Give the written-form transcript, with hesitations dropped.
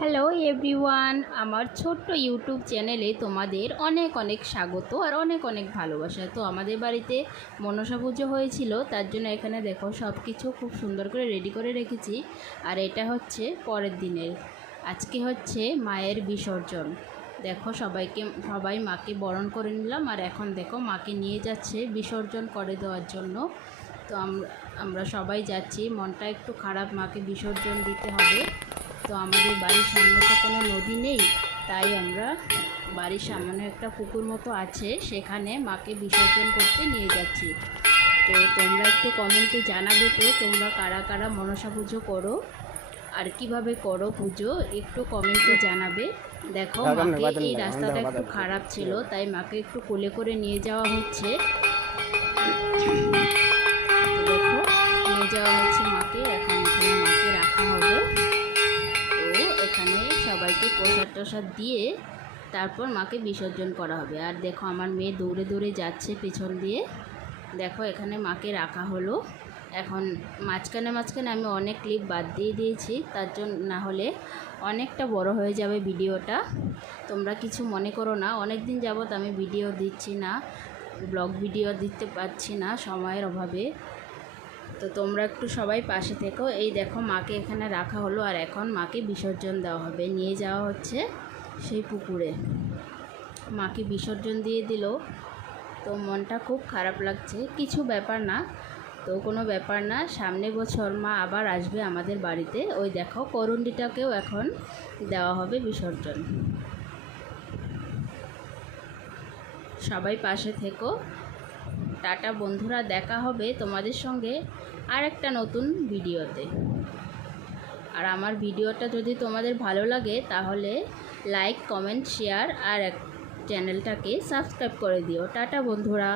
Hello everyone, আমার ছোট্ট YouTube চ্যানেলে তোমাদের অনেক অনেক স্বাগত আর অনেক অনেক ভালোবাসা। তো আমাদের বাড়িতে মনসা পুজো হয়েছিল, তার জন্য এখানে দেখো সব কিছু খুব সুন্দর করে রেডি করে রেখেছি। আর এটা হচ্ছে পরের দিনের, আজকে হচ্ছে মায়ের বিসর্জন। দেখো সবাই মাকে বরণ করে নিলাম, আর এখন দেখো মাকে নিয়ে যাচ্ছে বিসর্জন করে দেওয়ার জন্য। তো আমরা সবাই যাচ্ছি, মনটা একটু খারাপ, মাকে বিসর্জন দিতে হবে। তো আমাদের বাড়ির সামনে তো কোনো নদী নেই, তাই আমরা বাড়ির সামনে একটা পুকুর মতো আছে, সেখানে মাকে বিসর্জন করতে নিয়ে যাচ্ছি। তো তোমরা একটু কমেন্টে জানাবে তো তোমরা কারা কারা মনসা পুজো করো আর কিভাবে করো পুজো, একটু কমেন্টে জানাবে। দেখো মাকে এই রাস্তাটা একটু খারাপ ছিল, তাই মাকে একটু কোলে করে নিয়ে যাওয়া হচ্ছে। দেখো নিয়ে যাওয়া হচ্ছে মাকে, এখন এখানে মাকে রাখা হবে। এখানে সবাইকে প্রসাদ টসাদ দিয়ে তারপর মাকে বিসর্জন করা হবে। আর দেখো আমার মেয়ে দৌড়ে দৌড়ে যাচ্ছে পেছন দিয়ে। দেখো এখানে মাকে রাখা হলো। এখন মাঝখানে আমি অনেক ক্লিপ বাদ দিয়ে দিয়েছি, তার জন্য না হলে অনেকটা বড় হয়ে যাবে ভিডিওটা। তোমরা কিছু মনে করো না, অনেক দিন যাবত আমি ভিডিও দিচ্ছি না, ব্লগ ভিডিও দিতে পারছি না সময়ের অভাবে। তো তোমরা একটু সবাই পাশে থেকো। এই দেখো মাকে এখানে রাখা হলো, আর এখন মাকে বিসর্জন দেওয়া হবে, নিয়ে যাওয়া হচ্ছে সেই পুকুরে। মাকে বিসর্জন দিয়ে দিল, তো মনটা খুব খারাপ লাগছে। কিছু ব্যাপার না, তো কোনো ব্যাপার না, সামনে বছর মা আবার আসবে আমাদের বাড়িতে। ওই দেখো করুণ্ডিটাকেও এখন দেওয়া হবে বিসর্জন। সবাই পাশে থেকো। টাটা বন্ধুরা, দেখা হবে তোমাদের সঙ্গে আর একটা নতুন ভিডিওতে। আর আমার ভিডিওটা যদি তোমাদের ভালো লাগে তাহলে লাইক, কমেন্ট, শেয়ার আর চ্যানেলটাকে সাবস্ক্রাইব করে দিও। টাটা বন্ধুরা।